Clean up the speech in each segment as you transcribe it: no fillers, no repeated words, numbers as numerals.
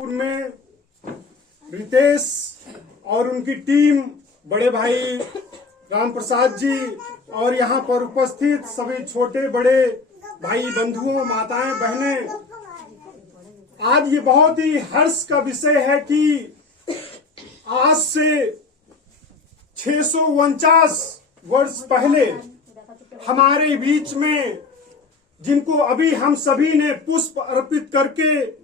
में रितेश और उनकी टीम, बड़े भाई राम प्रसाद जी और यहाँ पर उपस्थित सभी छोटे बड़े भाई बंधुओं, माताएं, बहनें, आज ये बहुत ही हर्ष का विषय है कि आज से 649 वर्ष पहले हमारे बीच में, जिनको अभी हम सभी ने पुष्प अर्पित करके,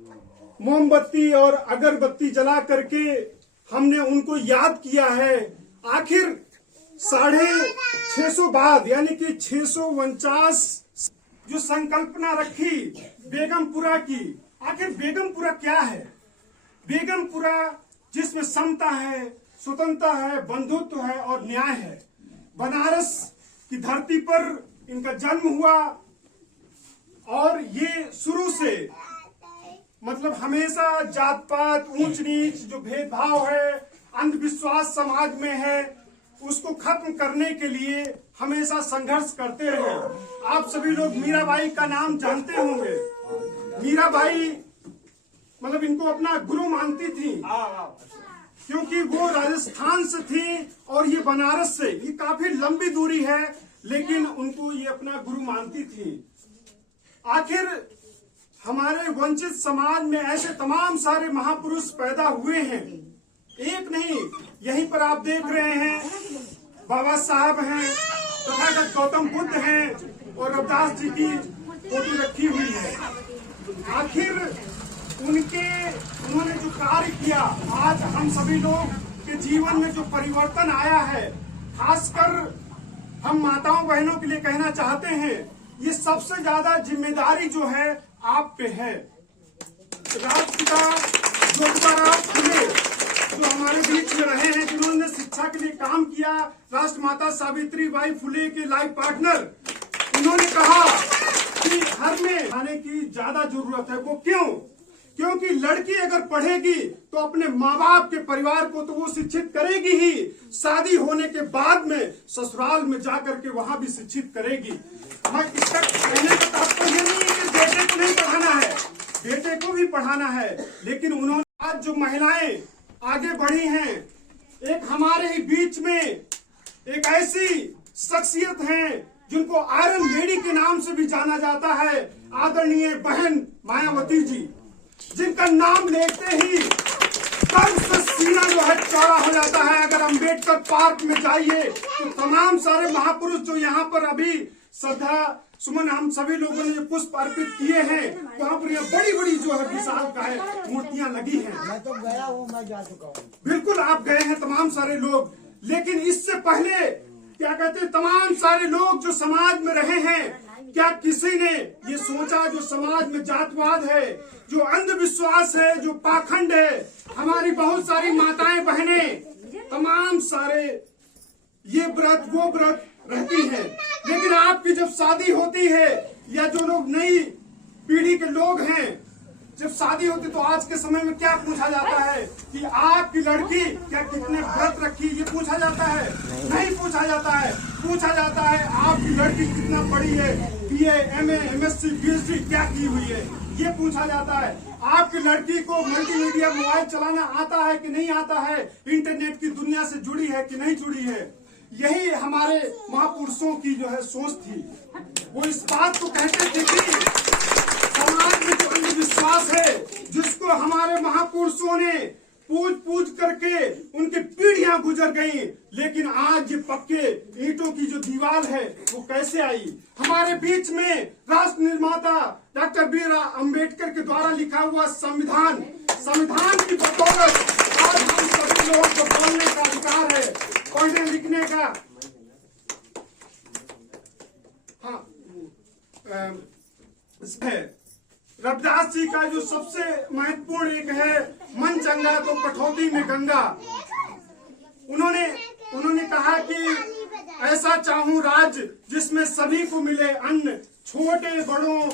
मोमबत्ती और अगरबत्ती जला करके हमने उनको याद किया है, आखिर 650 बाद यानी कि 649 जो संकल्पना रखी बेगमपुरा की, आखिर बेगमपुरा क्या है? बेगमपुरा जिसमें समता है, स्वतंत्रता है, बंधुत्व है और न्याय है। बनारस की धरती पर इनका जन्म हुआ और ये शुरू से मतलब हमेशा जात पात, ऊंच नीच, जो भेदभाव है, अंधविश्वास समाज में है, उसको खत्म करने के लिए हमेशा संघर्ष करते रहे। आप सभी लोग मीराबाई का नाम जानते होंगे। मीराबाई मतलब इनको अपना गुरु मानती थी, क्योंकि वो राजस्थान से थी और ये बनारस से, ये काफी लंबी दूरी है, लेकिन उनको ये अपना गुरु मानती थी। आखिर हमारे वंचित समाज में ऐसे तमाम सारे महापुरुष पैदा हुए हैं, एक नहीं। यहीं पर आप देख रहे हैं बाबा साहब हैं, तथागत गौतम बुद्ध हैं और रविदास जी की फोटो रखी हुई है। आखिर उन्होंने जो कार्य किया, आज हम सभी लोग के जीवन में जो परिवर्तन आया है, खासकर हम माताओं बहनों के लिए कहना चाहते हैं, ये सबसे ज्यादा जिम्मेदारी जो है आप पे है। राष्ट्रपिता ज्योतिबा फुले जो हमारे बीच में रहे हैं, जिन्होंने शिक्षा के लिए काम किया, राष्ट्रमाता सावित्रीबाई फुले के लाइफ पार्टनर, उन्होंने कहा कि घर में आने की ज्यादा जरूरत है। वो क्यों? क्योंकि लड़की अगर पढ़ेगी तो अपने माँ बाप के परिवार को तो वो शिक्षित करेगी ही, शादी होने के बाद में ससुराल में जाकर के वहाँ भी शिक्षित करेगी। मैं इसका कहने का तात्पर्य नहीं है कि बेटे को नहीं पढ़ाना है, बेटे को भी पढ़ाना है, लेकिन उन्होंने आज जो महिलाएं आगे बढ़ी हैं, एक हमारे ही बीच में एक ऐसी शख्सियत हैं जिनको आयरन लेडी के नाम से भी जाना जाता है, आदरणीय बहन मायावती जी, जिनका नाम लेते ही गर्व से सीना जो है चौड़ा हो जाता है। अगर अम्बेडकर पार्क में जाइए तो तमाम सारे महापुरुष जो यहाँ पर अभी श्रद्धा सुमन हम सभी लोगों ने पुष्प अर्पित किए हैं, वहाँ पर बड़ी बड़ी जो है विशाल का है मूर्तियां लगी हैं। मैं तो गया हूँ, मैं जा चुका हूँ। बिल्कुल आप गए हैं तमाम सारे लोग, लेकिन इससे पहले क्या कहते हैं, तमाम सारे लोग जो समाज में रहे हैं, क्या किसी ने ये सोचा जो समाज में जातवाद है, जो अंधविश्वास है, जो पाखंड है, हमारी बहुत सारी माताएं बहनें तमाम सारे ये व्रत वो व्रत रहती हैं, लेकिन आपकी जब शादी होती है या जो लोग नई पीढ़ी के लोग हैं, जब शादी होती तो आज के समय में क्या पूछा जाता है कि आपकी लड़की क्या कितने व्रत रखी, ये पूछा जाता है? नहीं पूछा जाता है। पूछा जाता है आपकी लड़की कितना पढ़ी है, बीए, एमए, एमएससी, पीएचडी क्या की हुई है, ये पूछा जाता है। आपकी लड़की को मल्टीमीडिया मोबाइल चलाना आता है कि नहीं आता है, इंटरनेट की दुनिया से जुड़ी है कि नहीं जुड़ी है। यही हमारे महापुरुषों की जो है सोच थी। वो इस बात को कहते थे कि समाज में जो अंधविश्वास है, जिसको हमारे महापुरुषों ने पूज करके उनकी पीढ़ियां गुजर गई, लेकिन आज ये पक्के ईंटों की जो दीवार है वो कैसे आई? हमारे बीच में राष्ट्र निर्माता डॉक्टर B.R. अम्बेडकर के द्वारा लिखा हुआ संविधान की बदौलत आज हम सभी लोगों को बोलने का अधिकार है, पढ़ने लिखने का। हाँ है रविदास जी का जो सबसे महत्वपूर्ण एक है, मन चंगा तो कठौती में गंगा। उन्होंने कहा कि ऐसा चाहूं राज्य जिसमें सभी को मिले अन्न, छोटे बड़ों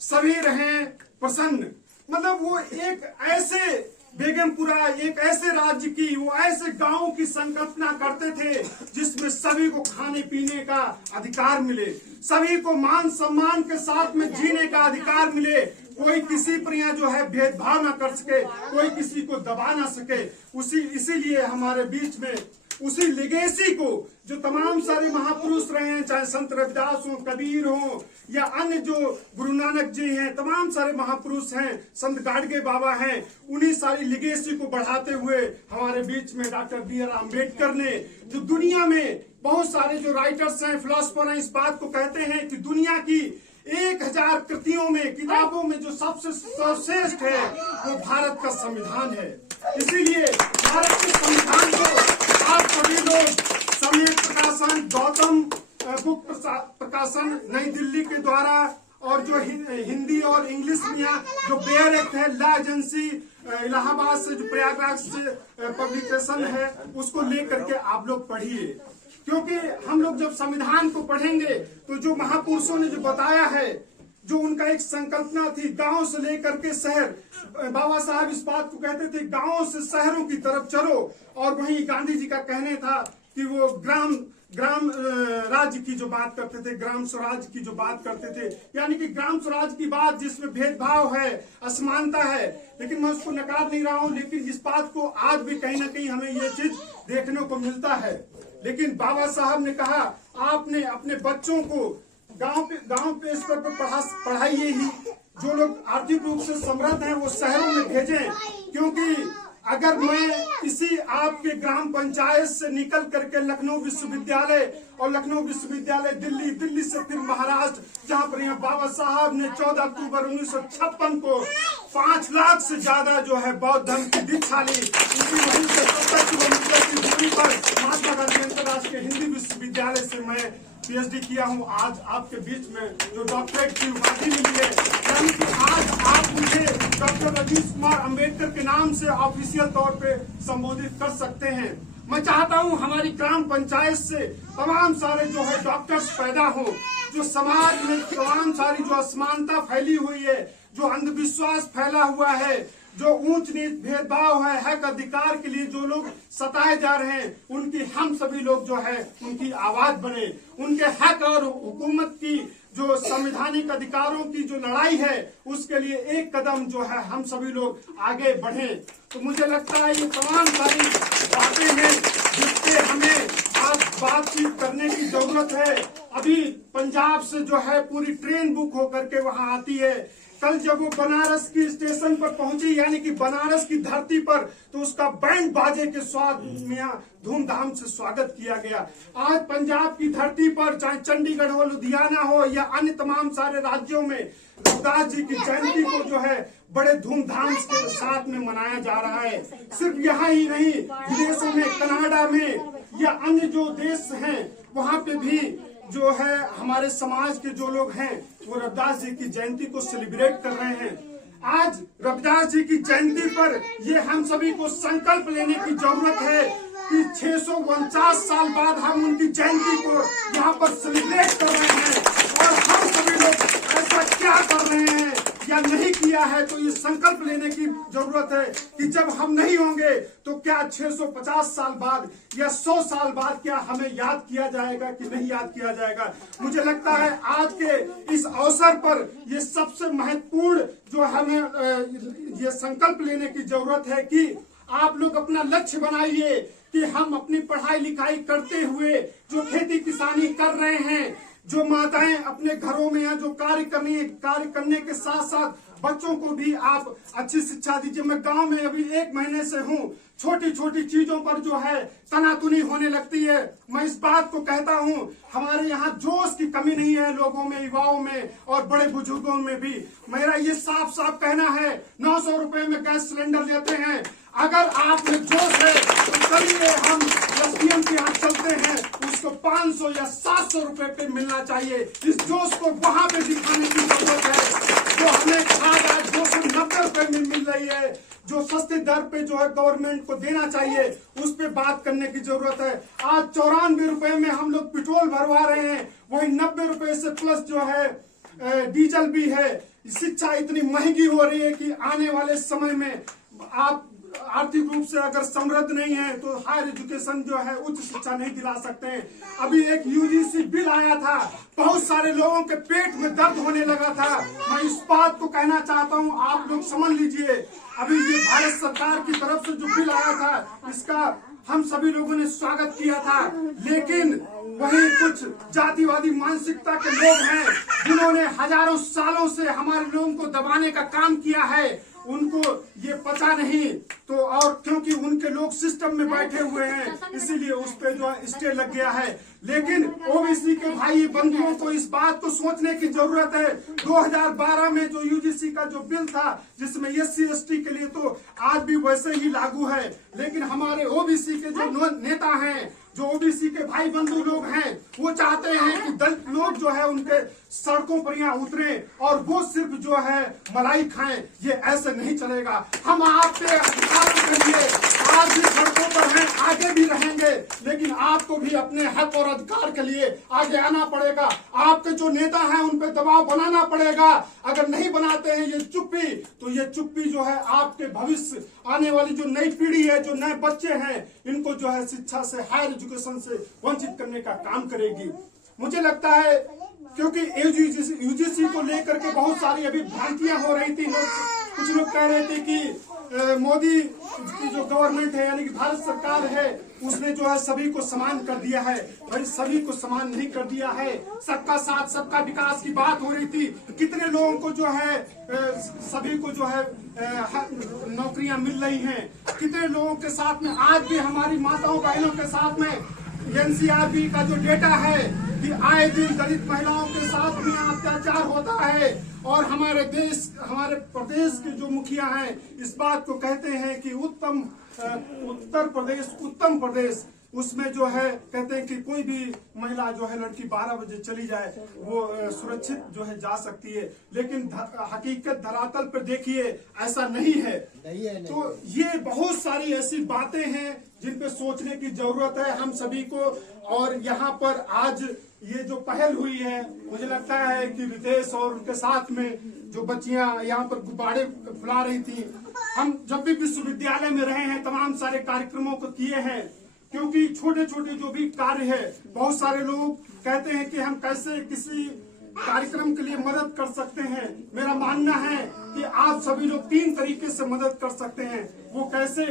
सभी रहें प्रसन्न। मतलब वो एक ऐसे बेगमपुरा, एक ऐसे राज्य की, वो ऐसे गांव की संकल्पना करते थे जिसमें सभी को खाने पीने का अधिकार मिले, सभी को मान सम्मान के साथ में जीने का अधिकार मिले, कोई किसी पर यहाँ जो है भेदभाव ना कर सके, कोई किसी को दबा ना सके। इसीलिए हमारे बीच में उसी लेगेसी को जो तमाम सारे महापुरुष रहे हैं, चाहे संत रविदास हो, कबीर हो, या अन्य जो गुरु नानक जी हैं, तमाम सारे महापुरुष हैं, संत गाडगे बाबा हैं, उन्हीं सारी लेगेसी को बढ़ाते हुए हमारे बीच में डॉक्टर बी.आर. अम्बेडकर ने, जो दुनिया में बहुत सारे जो राइटर्स हैं, फिलोसफर हैं, इस बात को कहते हैं कि दुनिया की 1000 कृतियों में, किताबों में जो सबसे सर्वश्रेष्ठ है वो भारत का संविधान है। इसीलिए भारत के संविधान को आप सभी लोग सम्यक प्रकाशन, गौतम बुक प्रकाशन नई दिल्ली के द्वारा, और जो हिंदी और इंग्लिश में जो बेयर एक्ट है, लॉ एजेंसी इलाहाबाद से, जो प्रयागराज से पब्लिकेशन है, उसको लेकर के आप लोग पढ़िए। क्योंकि हम लोग जब संविधान को पढ़ेंगे तो जो महापुरुषों ने जो बताया है, जो उनका एक संकल्पना थी, गांव से लेकर के शहर, बाबा साहब इस बात को कहते थे, गांवों से शहरों की तरफ चलो। और वहीं गांधी जी का कहने था कि वो ग्राम राज्य की जो बात करते थे, ग्राम स्वराज की जो बात करते थे, यानी कि ग्राम स्वराज की बात जिसमें भेदभाव है, असमानता है। लेकिन मैं उसको नकार नहीं रहा हूं, लेकिन इस बात को आज भी कहीं ना कहीं हमें ये चीज देखने को मिलता है। लेकिन बाबा साहब ने कहा, आपने अपने बच्चों को गांव पे स्तर पर पढ़ाइए ही। जो लोग आर्थिक रूप से समृद्ध हैं वो शहरों में भेजें, क्योंकि अगर मैं इसी आपके ग्राम पंचायत से निकल करके लखनऊ विश्वविद्यालय, और लखनऊ विश्वविद्यालय दिल्ली से फिर महाराष्ट्र, जहाँ पर यहाँ बाबा साहब ने 14 अक्टूबर 1956 को 5 लाख से ज्यादा जो है बौद्ध धर्म की दीक्षा ली। इसी वहीं से 70 किलोमीटर की दूरी पर महात्मा गांधी अंतर्राष्ट्रीय हिंदी विश्वविद्यालय से मैं PhD किया हूँ। आज आपके बीच में जो डॉक्टरेट की उपाधि मिली है, यानी कि आज आप मुझे डॉक्टर राजेश कुमार अम्बेडकर के नाम से ऑफिशियल तौर पे संबोधित कर सकते हैं। मैं चाहता हूँ हमारी ग्राम पंचायत से तमाम सारे जो है डॉक्टर्स पैदा हो, जो समाज में तमाम सारी जो असमानता फैली हुई है, जो अंधविश्वास फैला हुआ है, जो ऊंच नीच भेदभाव है, हक अधिकार के लिए जो लोग सताए जा रहे हैं, उनकी हम सभी लोग जो है उनकी आवाज बने। उनके हक और हुकूमत की जो संवैधानिक अधिकारों की जो लड़ाई है, उसके लिए एक कदम जो है हम सभी लोग आगे बढ़े। तो मुझे लगता है ये तमाम सारी बातें हैं जिससे हमें आज बातचीत करने की जरूरत है। अभी पंजाब से जो है पूरी ट्रेन बुक होकर के वहां आती है। कल जब वो बनारस की स्टेशन पर पहुंची, यानी कि बनारस की धरती पर, तो उसका बैंड बाजे के स्वाद में धूमधाम से स्वागत किया गया। आज पंजाब की धरती पर, चाहे चंडीगढ़ हो, लुधियाना हो, या अन्य तमाम सारे राज्यों में रविदास जी की जयंती को जो है बड़े धूमधाम के साथ में मनाया जा रहा है। सिर्फ यहाँ ही नहीं, विदेशों में, कनाडा में या अन्य जो देश हैं, वहाँ पे भी जो है हमारे समाज के जो लोग हैं वो रविदास जी की जयंती को सेलिब्रेट कर रहे हैं। आज रविदास जी की जयंती पर ये हम सभी को संकल्प लेने की जरूरत है कि 649 साल बाद हम उनकी जयंती को यहाँ पर सेलिब्रेट कर रहे हैं। और हम सभी लोग ऐसा क्या कर रहे हैं या नहीं किया है, तो ये संकल्प लेने की जरूरत है कि जब हम नहीं होंगे तो क्या 650 साल बाद या 100 साल बाद क्या हमें याद किया जाएगा कि नहीं याद किया जाएगा। मुझे लगता है आज के इस अवसर पर ये सबसे महत्वपूर्ण जो हमें ये संकल्प लेने की जरूरत है कि आप लोग अपना लक्ष्य बनाइए कि हम अपनी पढ़ाई लिखाई करते हुए जो खेती किसानी कर रहे हैं, जो माताएं अपने घरों में हैं, जो कार्य करने के साथ साथ बच्चों को भी आप अच्छी शिक्षा दीजिए। मैं गांव में अभी 1 महीने से हूँ, छोटी छोटी चीजों पर जो है तनातुनी होने लगती है। मैं इस बात को कहता हूँ, हमारे यहाँ जोश की कमी नहीं है, लोगों में, युवाओं में और बड़े बुजुर्गों में भी। मेरा ये साफ साफ कहना है, 900 रुपए में गैस सिलेंडर लेते हैं। अगर आप में जोश है तो चलिए हम SDM के यहाँ चलते हैं, उसको 500 या 700 रुपए पे मिलना चाहिए। इस जोश को वहां पे दिखाने की जरूरत है। जो हमें खाद आज 290 रुपए में मिल रही है, जो सस्ते दर पे जो है गवर्नमेंट को देना चाहिए, उस पे बात करने की जरूरत है। आज 94 रुपए में हम लोग पेट्रोल भरवा रहे हैं, वही 90 रुपए से प्लस जो है डीजल भी है। शिक्षा इतनी महंगी हो रही है कि आने वाले समय में आप आर्थिक रूप से अगर समृद्ध नहीं है तो हायर एजुकेशन जो है उच्च शिक्षा नहीं दिला सकते हैं। अभी एक यूजीसी बिल आया था, बहुत सारे लोगों के पेट में दर्द होने लगा था। मैं इस बात को कहना चाहता हूं, आप लोग समझ लीजिए, अभी ये भारत सरकार की तरफ से जो बिल आया था इसका हम सभी लोगों ने स्वागत किया था, लेकिन वहीं कुछ जातिवादी मानसिकता के लोग हैं जिन्होंने हजारों सालों से हमारे लोगों को दबाने का काम किया है, उनको ये पता नहीं तो, और क्योंकि उनके लोग सिस्टम में बैठे हुए हैं इसीलिए उस पे जो स्टे लग गया है। लेकिन ओबीसी के भाई बंधुओं को इस बात को सोचने की जरूरत है। 2012 में जो यूजीसी का जो बिल था जिसमें SC ST के लिए तो आज भी वैसे ही लागू है, लेकिन हमारे ओबीसी के जो नेता हैं, जो ओबीसी के भाई बंधु लोग हैं, वो चाहते हैं कि दलित लोग जो है उनके सड़कों पर यहाँ उतरे और वो सिर्फ जो है मलाई खाएं। ये ऐसे नहीं चलेगा। हम आप पे अधिकार के लिए आज भी सड़कों पर हैं, आगे भी रहेंगे, लेकिन आपको भी अपने हक और अधिकार के लिए आगे आना पड़ेगा। आपके जो नेता हैं उन पे दबाव बनाना पड़ेगा। अगर नहीं बनाते हैं ये चुप्पी, तो ये चुप्पी जो है आपके भविष्य आने वाली जो नई पीढ़ी है, जो नए बच्चे हैं, इनको जो है शिक्षा से, हायर एजुकेशन से वंचित करने का काम करेगी। मुझे लगता है क्योंकि यूजीसी को लेकर के बहुत सारी अभी भ्रांतियां हो रही थी। कुछ लोग कह रहे थे कि मोदी की जो गवर्नमेंट है यानी कि भारत सरकार है उसने जो है सभी को समान कर दिया है। भाई सभी को समान नहीं कर दिया है। सबका साथ सबका विकास की बात हो रही थी। कितने लोगों को जो है सभी को जो है नौकरियां मिल रही हैं। कितने लोगों के साथ में आज भी हमारी माताओं बहनों के साथ में NCRB का जो डेटा है कि आए दिन दलित महिलाओं के साथ में अत्याचार होता है और हमारे प्रदेश के जो मुखिया हैं इस बात को कहते हैं कि उत्तर प्रदेश उत्तम प्रदेश, उसमें जो है कहते हैं कि कोई भी महिला जो है लड़की 12 बजे चली जाए वो सुरक्षित जो है जा सकती है, लेकिन हकीकत धरातल पर देखिए ऐसा नहीं है। तो ये बहुत सारी ऐसी बातें हैं जिन पे सोचने की जरूरत है हम सभी को। और यहाँ पर आज ये जो पहल हुई है, मुझे लगता है कि विदेश और उनके साथ में जो बच्चियां यहाँ पर गुब्बारे फुला रही थी, हम जब भी विश्वविद्यालय में रहे हैं तमाम सारे कार्यक्रमों को किए हैं, क्योंकि छोटे छोटे जो भी कार्य है, बहुत सारे लोग कहते हैं कि हम कैसे किसी कार्यक्रम के लिए मदद कर सकते हैं। मेरा मानना है कि आप सभी लोग 3 तरीके से मदद कर सकते हैं। वो कैसे?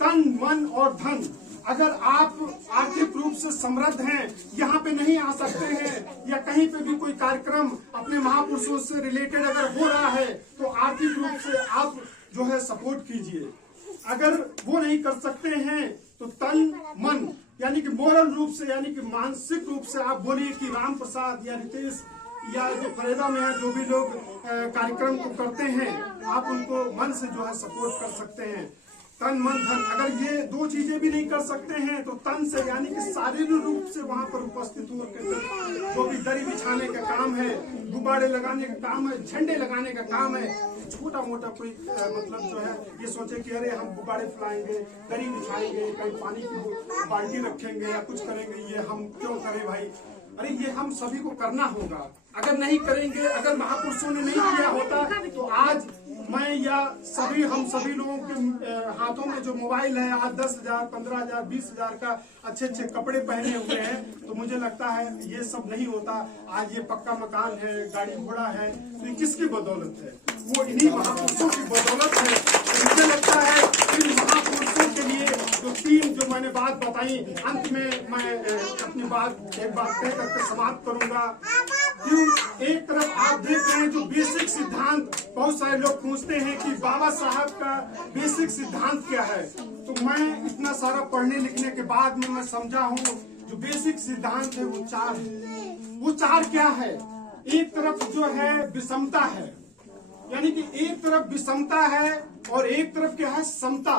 तन, मन और धन। अगर आप आर्थिक रूप से समृद्ध हैं, यहाँ पे नहीं आ सकते हैं या कहीं पे भी कोई कार्यक्रम अपने महापुरुषों से रिलेटेड अगर हो रहा है तो आर्थिक रूप से आप जो है सपोर्ट कीजिए। अगर वो नहीं कर सकते हैं तो तन मन यानी कि मोरल रूप से यानी कि मानसिक रूप से आप बोलिए कि राम प्रसाद या रितेश या जो फरेदा में है जो भी लोग कार्यक्रम को करते हैं आप उनको मन से जो है सपोर्ट कर सकते हैं। तन मन धन, अगर ये 2 चीजें भी नहीं कर सकते हैं तो तन से यानी कि शारीरिक रूप से वहां पर उपस्थित होकर जो भी दरी बिछाने का काम है, गुब्बारे लगाने का काम है, झंडे लगाने का काम है, छोटा मोटा कोई मतलब जो है ये सोचे कि अरे हम गुब्बारे फुलाएंगे, दरी बिछाएंगे, कहीं पानी की बाल्टी रखेंगे या कुछ करेंगे, ये हम क्यों करें भाई? अरे ये हम सभी को करना होगा। अगर नहीं करेंगे, अगर महापुरुषों ने नहीं किया होता तो आज मैं या हम सभी लोगों के हाथों में जो मोबाइल है आज 10,000, 15,000, 20,000 का अच्छे कपड़े पहने हुए हैं तो मुझे लगता है ये सब नहीं होता। आज ये पक्का मकान है, गाड़ी घोड़ा है, तो ये किसकी बदौलत है? वो इन्हीं महापुरुषों की बदौलत है। तो मुझे लगता है इन महापुरुषों के लिए जो 3 जो मैंने बात बताई, अंत में मैं अपनी एक बात कह करके समाप्त करूंगा। क्यों? एक तरफ आप देख रहे हैं जो बेसिक सिद्धांत, बहुत सारे लोग पूछते हैं कि बाबा साहब का बेसिक सिद्धांत क्या है, तो मैं इतना सारा पढ़ने लिखने के बाद में मैं समझा हूँ जो बेसिक सिद्धांत है वो 4 है। वो 4 क्या है? एक तरफ जो है विषमता है, यानी कि एक तरफ विषमता है और एक तरफ क्या है? समता।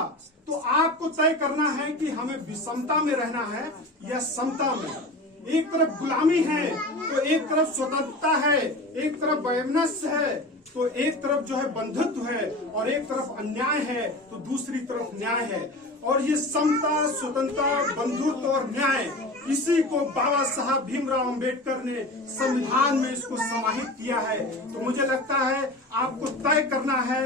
तो आपको तय करना है कि हमें विषमता में रहना है या समता में। एक तरफ गुलामी है तो एक तरफ स्वतंत्रता है, एक तरफ वैमनस्य है, तो एक तरफ जो है बंधुत्व है और एक तरफ अन्याय है तो दूसरी तरफ न्याय है। और ये समता, स्वतंत्रता, बंधुत्व और न्याय, इसी को बाबा साहब भीमराव अंबेडकर ने संविधान में इसको समाहित किया है। तो मुझे लगता है आपको तय करना है।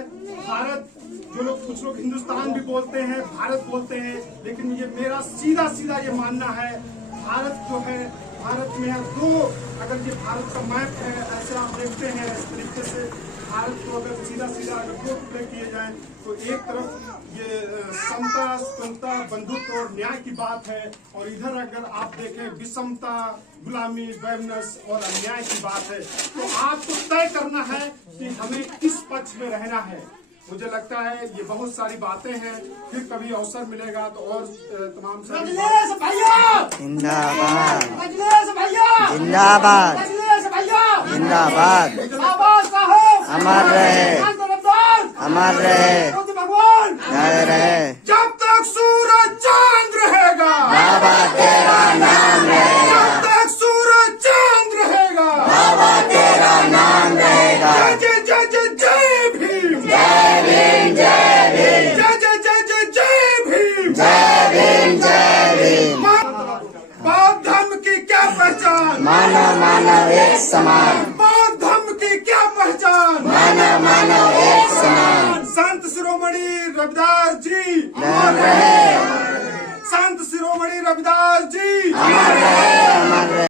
भारत, जो लोग, कुछ लोग हिंदुस्तान भी बोलते हैं, भारत बोलते हैं, लेकिन ये मेरा सीधा सीधा ये मानना है, भारत जो है, भारत में दो, अगर ये भारत का मैप है, ऐसे आप देखते हैं, इस तरीके से भारत को अगर सीधा सीधा अगर दो टुकड़े किए जाएं तो एक तरफ ये समता, स्वतंत्रता, बंधुत्व और न्याय की बात है, और इधर अगर आप देखें विषमता, गुलामी, वैमनस्य और अन्याय की बात है। तो आपको तय करना है कि हमें किस पक्ष में रहना है। मुझे लगता है ये बहुत सारी बातें हैं, फिर कभी अवसर मिलेगा तो और तमाम सारी जिंदाबाद जिंदाबाद जिंदाबाद, अमर रहे अमर रहे जय रहे। जब तक सूरज चांद रहेगा बाबा तेरा नाम रहेगा, जब तक सूरज चांद रहेगा बाबा तेरा नाम रहेगा। जय जय जय जय भीम, जय भीम जय भीम जय जय जय जय जय भीम, जय भीम जय भीम। बौद्ध धर्म की क्या पहचान, मानव मानव एक समान, बौद्ध धर्म की क्या पहचान, मानव मानव एक समान। संत शिरोमणि रविदास जी अमर रहे, संत शिरोमणि रविदास जी